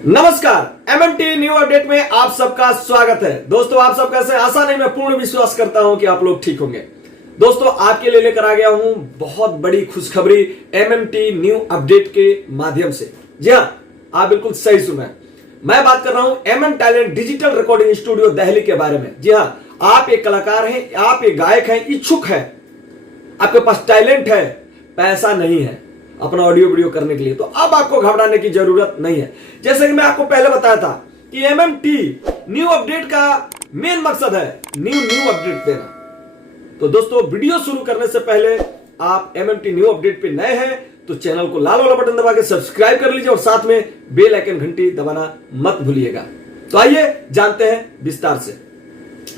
नमस्कार, MMT new update में आप सबका स्वागत है। दोस्तों, आप सब कैसे? आशा नहीं, मैं पूर्ण विश्वास करता हूं कि आप लोग ठीक होंगे। दोस्तों, आपके लिए लेकर आ गया हूं बहुत बड़ी खुशखबरी एमएमटी न्यू अपडेट के माध्यम से। जी हां, आप बिल्कुल सही सुना है। मैं बात कर रहा हूं MM talent digital recording studio Delhi के बारे में। जी हां, आप एक कलाकार हैं, आप एक गायक हैं, इच्छुक हैं, आपके पास टैलेंट है, पैसा नहीं है अपना ऑडियो वीडियो करने के लिए, तो अब आपको घबराने की जरूरत नहीं है। जैसे कि मैं आपको पहले बताया था कि एमएमटी न्यू अपडेट का मेन मकसद है न्यू अपडेट देना। तो दोस्तों, वीडियो शुरू करने से पहले आप एमएमटी न्यू अपडेट पे नए हैं तो चैनल को लाल वाला बटन दबा के सब्सक्राइब कर लीजिए और साथ में बेल आइकन घंटी दबाना मत भूलिएगा। तो आइए जानते हैं विस्तार से।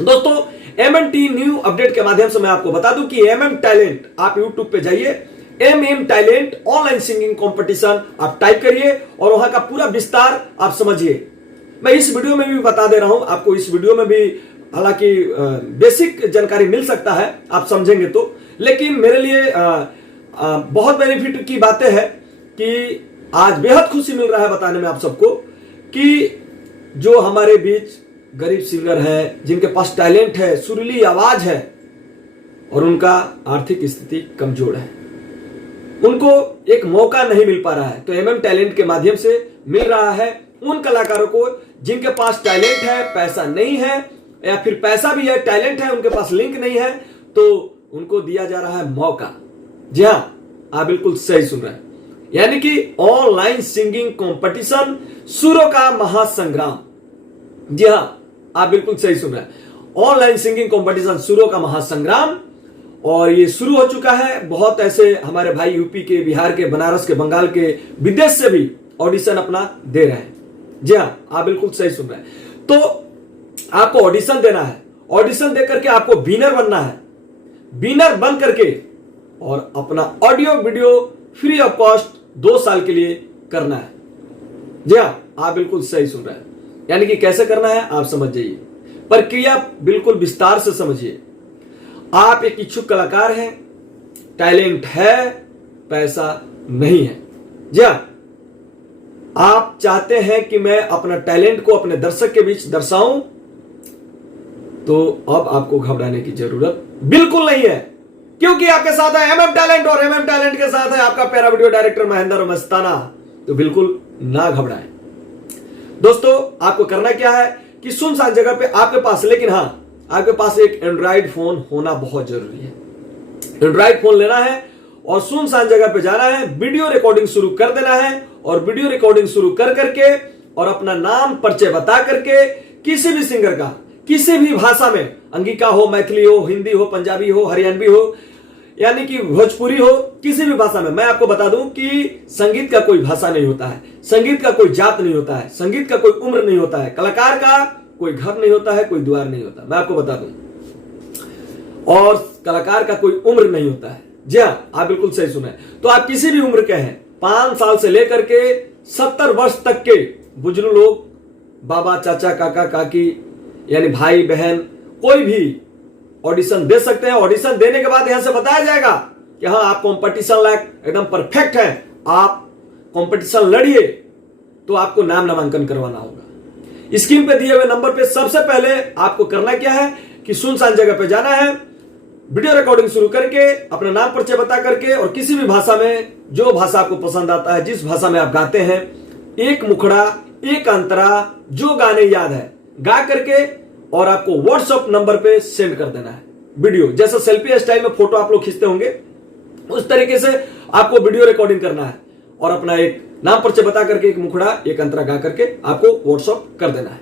दोस्तों, एमएमटी न्यू अपडेट के माध्यम से मैं आपको बता दूं कि एमएम टैलेंट, आप यूट्यूब पे जाइए, MM talent online singing competition आप टाइप करिए और वहां का पूरा विस्तार आप समझिए। मैं इस वीडियो में भी बता दे रहा हूं, आपको इस वीडियो में भी हालांकि बेसिक जानकारी मिल सकता है, आप समझेंगे तो, लेकिन मेरे लिए बहुत बेनिफिट की बातें हैं कि आज बेहद खुशी मिल रहा है बताने में आप सबको कि जो हमारे बीच गरीब सिंगर हैं, जिनके पास टैलेंट है, सुरीली आवाज है और उनका आर्थिक स्थिति कमजोर है, उनको एक मौका नहीं मिल पा रहा है, तो एमएम टैलेंट के माध्यम से मिल रहा है उन कलाकारों को जिनके पास टैलेंट है, पैसा नहीं है, या फिर पैसा भी है, टैलेंट है, उनके पास लिंक नहीं है, तो उनको दिया जा रहा है मौका। जी हां, आप बिल्कुल सही सुन रहे हैं, यानी कि ऑनलाइन सिंगिंग कंपटीशन सुरों का महासंग्राम। जी हां, आप बिल्कुल सही सुन रहे हैं, ऑनलाइन सिंगिंग कंपटीशन सुरों का महासंग्राम। और ये शुरू हो चुका है। बहुत ऐसे हमारे भाई यूपी के, बिहार के, बनारस के, बंगाल के, विदेश से भी ऑडिशन अपना दे रहे हैं। जी हां, आप बिल्कुल सही सुन रहे हैं। तो आपको ऑडिशन देना है, ऑडिशन देकर के आपको विनर बनना है, विनर बन करके और अपना audio video free of cost 2 साल के लिए करना है। जी हां, आप बिल्कुल सही सुन रहे हैं, यानी कि कैसे करना है आप समझ जाइए, प्रक्रिया बिल्कुल विस्तार से समझिए। आप एक इच्छुक कलाकार हैं, टैलेंट है, पैसा नहीं है। जी हां, आप चाहते हैं कि मैं अपना टैलेंट को अपने दर्शक के बीच दर्शाऊं, तो अब आपको घबराने की जरूरत बिल्कुल नहीं है, क्योंकि आपके साथ है एमएम टैलेंट और एमएम टैलेंट के साथ है आपका प्यारा वीडियो डायरेक्टर महेंद्र मस्ताना। तो बिल्कुल ना घबराएं। दोस्तों, आपको करना क्या है कि सुनसान जगह पे आपके पास, लेकिन हां, आपके पास एक एंड्रॉइड फोन होना बहुत जरूरी है। एंड्रॉइड फोन लेना है और सुनसान जगह पे जाना है, वीडियो रिकॉर्डिंग शुरू कर देना है और वीडियो रिकॉर्डिंग शुरू कर करके और अपना नाम परिचय बता करके किसी भी सिंगर का, किसी भी भाषा में, अंगिका हो, मैथिली हो, हिंदी हो, पंजाबी हो, हरियाणवी हो, यानी कि भोजपुरी हो, किसी भी भाषा में। मैं आपको बता दूं कि संगीत का कोई भाषा नहीं होता है, संगीत का कोई जात नहीं होता है, संगीत का कोई उम्र नहीं होता है, कलाकार का कोई घर नहीं होता है, कोई द्वार नहीं होता, मैं आपको बता दूं, और कलाकार का कोई उम्र नहीं होता है। जी हां, आप बिल्कुल सही सुने। तो आप किसी भी उम्र के हैं, 5 साल से लेकर के 70 वर्ष तक के बुजुर्ग लोग, बाबा, चाचा, काका, काकी, यानी भाई बहन, कोई भी ऑडिशन दे सकते हैं। ऑडिशन देने के बाद यहां से बताया जाएगा कि हाँ, आप कंपटीशन लायक एकदम परफेक्ट हैं, आप कंपटीशन लड़िए, तो आपको नाम नामांकन करवाना होगा। स्क्रीन पे दिए हुए नंबर पे सबसे पहले आपको करना क्या है कि सुनसान जगह पे जाना है, वीडियो रिकॉर्डिंग शुरू करके अपना नाम परिचय बता करके और किसी भी भाषा में, जो भाषा आपको पसंद आता है, जिस भाषा में आप गाते हैं, एक मुखड़ा, एक अंतरा, जो गाने याद है गा करके और आपको व्हाट्सएप नंबर पे सेंड कर देना है वीडियो। जैसे सेल्फी स्टाइल में फोटो आप लोग खींचते होंगे, उस तरीके से आपको वीडियो रिकॉर्डिंग करना है और अपना एक नाम परिचय बता करके, एक मुखड़ा, एक अंतरा गा करके आपको व्हाट्सएप कर देना है।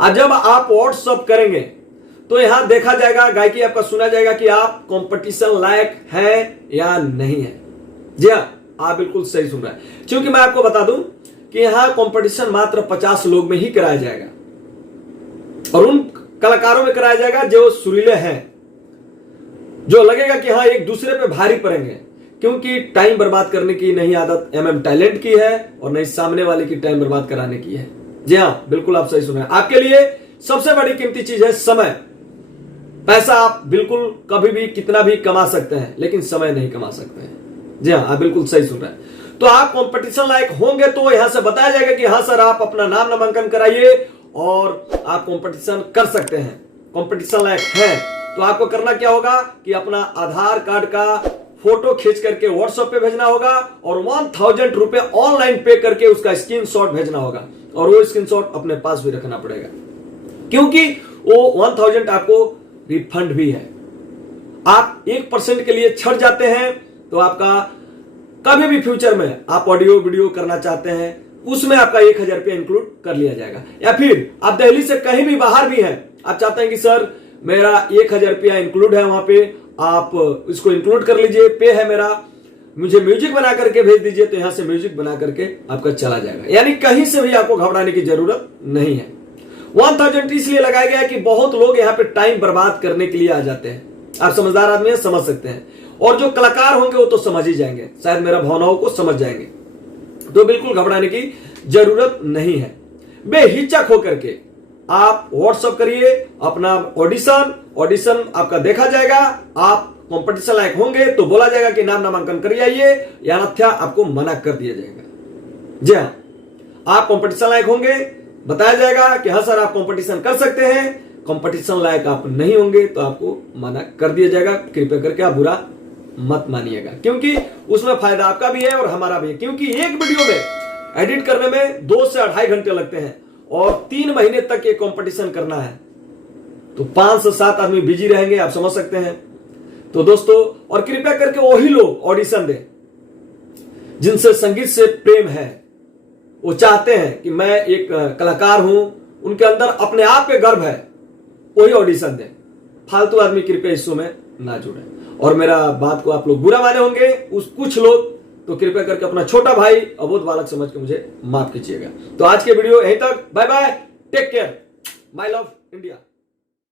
आज जब आप व्हाट्सएप करेंगे तो यहां देखा जाएगा, गायकी आपका सुना जाएगा कि आप कंपटीशन लायक है या नहीं है। जी हां, आप बिल्कुल सही सुन रहे हैं, क्योंकि मैं आपको बता दूं कि यहां कंपटीशन मात्र 50 लोग में ही कराया जाएगा और उन कलाकारों में कराया जाएगा जो सुरीले हैं, जो लगेगा कि हाँ, एक दूसरे पे भारी पड़ेंगे, क्योंकि टाइम बर्बाद करने की नहीं आदत एमएम टैलेंट की है और नहीं सामने वाले की टाइम बर्बाद कराने की है। जी हां, बिल्कुल आप सही सुन रहे हैं। आपके लिए सबसे बड़ी कीमती चीज है समय। पैसा आप बिल्कुल कभी भी कितना भी कमा सकते हैं, लेकिन समय नहीं कमा सकते हैं। जी हां, आप बिल्कुल सही सुन रहे हैं। तो आप कंपटीशन लायक होंगे तो यहां से बताया जाएगा कि हाँ सर आप अपना नाम नामांकन कराइए और आप कंपटीशन कर सकते हैं, कंपटीशन लायक हैं। तो आपको करना क्या होगा कि अपना आधार कार्ड का फोटो खींच करके व्हाट्सएप पे भेजना होगा और 1000 रुपए ऑनलाइन पे करके उसका स्क्रीनशॉट भेजना होगा और वो स्क्रीनशॉट अपने पास भी रखना पड़ेगा, क्योंकि वो 1000 आपको रिफंड भी है। आप 1% के लिए छट जाते हैं तो आपका कभी भी फ्यूचर में आप ऑडियो वीडियो करना चाहते हैं उसमें आपका 1000 रुपया इंक्लूड कर लिया जाएगा। या फिर आप दिल्ली से कहीं भी बाहर भी हैं, आप चाहते हैं कि सर मेरा 1000 रुपया इंक्लूड है वहां पे, आप इसको इंक्लूड कर लीजिए, पे है मेरा, मुझे म्यूजिक बना करके भेज दीजिए, तो यहां से म्यूजिक बना करके आपका चला जाएगा। यानी कहीं से भी आपको घबराने की जरूरत नहीं है। 1000 इसलिए लगाया गया है कि बहुत लोग यहाँ पे टाइम बर्बाद करने के लिए आ जाते हैं। आप समझदार आदमी हैं, समझ सकते हैं, और जो कलाकार होंगे वो तो समझ ही जाएंगे, शायद मेरा भावनाओं को समझ जाएंगे। तो बिल्कुल घबराने की जरूरत नहीं है। बेहिचक होकर के आप व्हाट्सएप करिए अपना ऑडिशन आपका देखा जाएगा। आप कंपटीशन लायक होंगे तो बोला जाएगा कि नाम नामांकन करिए आइए, या अन्यथा आपको मना कर दिया जाएगा। जी हाँ, आप कंपटीशन लायक होंगे, बताया जाएगा कि हाँ सर आप कंपटीशन कर सकते हैं। कंपटीशन लायक आप नहीं होंगे तो आपको मना कर दिया जाएगा। कृपया करके आप बुरा मत मानिएगा, क्योंकि उसमें फायदा आपका भी है और हमारा भी है। क्योंकि एक वीडियो में एडिट करने में 2 से 2.5 घंटे लगते हैं और 3 महीने तक ये कंपटीशन करना है, तो 5 से 7 आदमी बिजी रहेंगे, आप समझ सकते हैं। तो दोस्तों, और कृपया करके वही लोग ऑडिशन दें जिनसे संगीत से प्रेम है, वो चाहते हैं कि मैं एक कलाकार हूं, उनके अंदर अपने आप पे गर्व है, वही ऑडिशन दें। फालतू आदमी कृपया इस शो में ना जुड़े। और मेरा बात को आप लोग बुरा माने होंगे कुछ लोग, तो कृपया करके अपना छोटा भाई अबोध बालक समझ के मुझे माफ कीजिएगा। तो आज के वीडियो यहीं तक, bye bye, take care, my love India.